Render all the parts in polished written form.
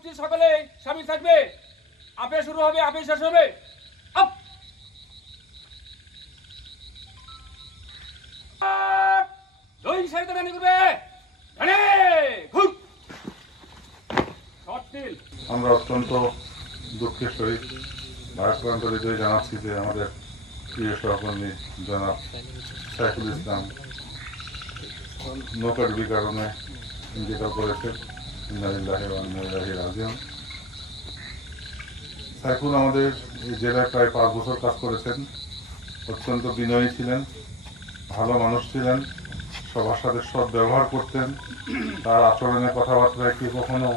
উপস্থিত সকলে সামিল থাকবে। আপে শুরু হবে, আপে শেষ হবে। আপ দুই সারিতে রানি করবে। রানি ঘুর শর্টিল। আমরা অত্যন্ত দুঃখের সহিত ভারাক্রান্ত হৃদয়ে জানাচ্ছি যে আমাদের প্রিয় সহকর্মী জনাব সাইফুল ইসলাম নৌকাডুবির কারণে ইন্তেকাল করেছেন। ইন্নালিল্লাহি ওয়া ইন্না ইলাইহি রাজিউন। সাইফুল আমাদের এই জেলায় প্রায় 5 বছর কাজ করেছেন। অত্যন্ত বিনয়ী ছিলেন, ভালো মানুষ ছিলেন, সবার সাথে সৎ ব্যবহার করতেন। তার আচরণে কথাবার্তায় কেউ কখনো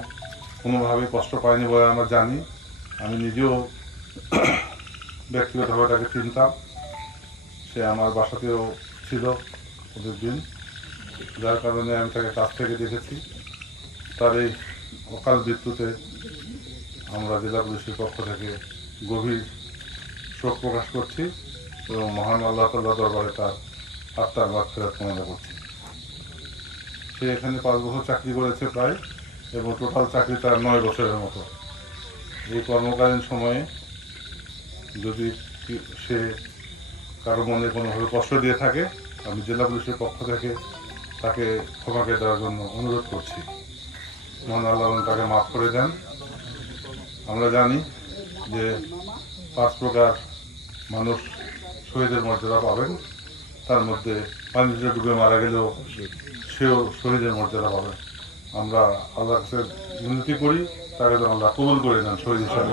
কোনোভাবে কষ্ট পায়নি বলে আমরা জানি। আমি নিজেও ব্যক্তিগতভাবে তাকে চিনতাম, সে আমার বাসাতেও ছিল ওদের দিন, যার কারণে আমি তাকে কাছ থেকে দেখেছি। তার এই অকাল মৃত্যুতে আমরা জেলা পুলিশের পক্ষ থেকে গভীর শোক প্রকাশ করছি এবং মহান আল্লাহ তাআলার দরবারে তার আত্মার মাগফিরাত কামনা করছি। সে এখানে 5 বছর চাকরি করেছে প্রায়, এবং টোটাল চাকরি তার 9 বছরের মতো। এই কর্মকালীন সময়ে যদি সে কারো মনে কোনোভাবে কষ্ট দিয়ে থাকে, আমি জেলা পুলিশের পক্ষ থেকে তাকে ক্ষমাকে দেওয়ার জন্য অনুরোধ করছি। মহান আল্লাহ তাকে মাফ করে দেন। আমরা জানি যে 5 প্রকার মানুষ শহীদের মর্যাদা পাবেন, তার মধ্যে পানিতে ডুবে মারা গেলেও সেও শহীদের মর্যাদা পাবেন। আমরা আল্লাহর কাছে বিনতি করি তাকে যেন আল্লাহ কবুল করে নেন শহীদ হিসাবে।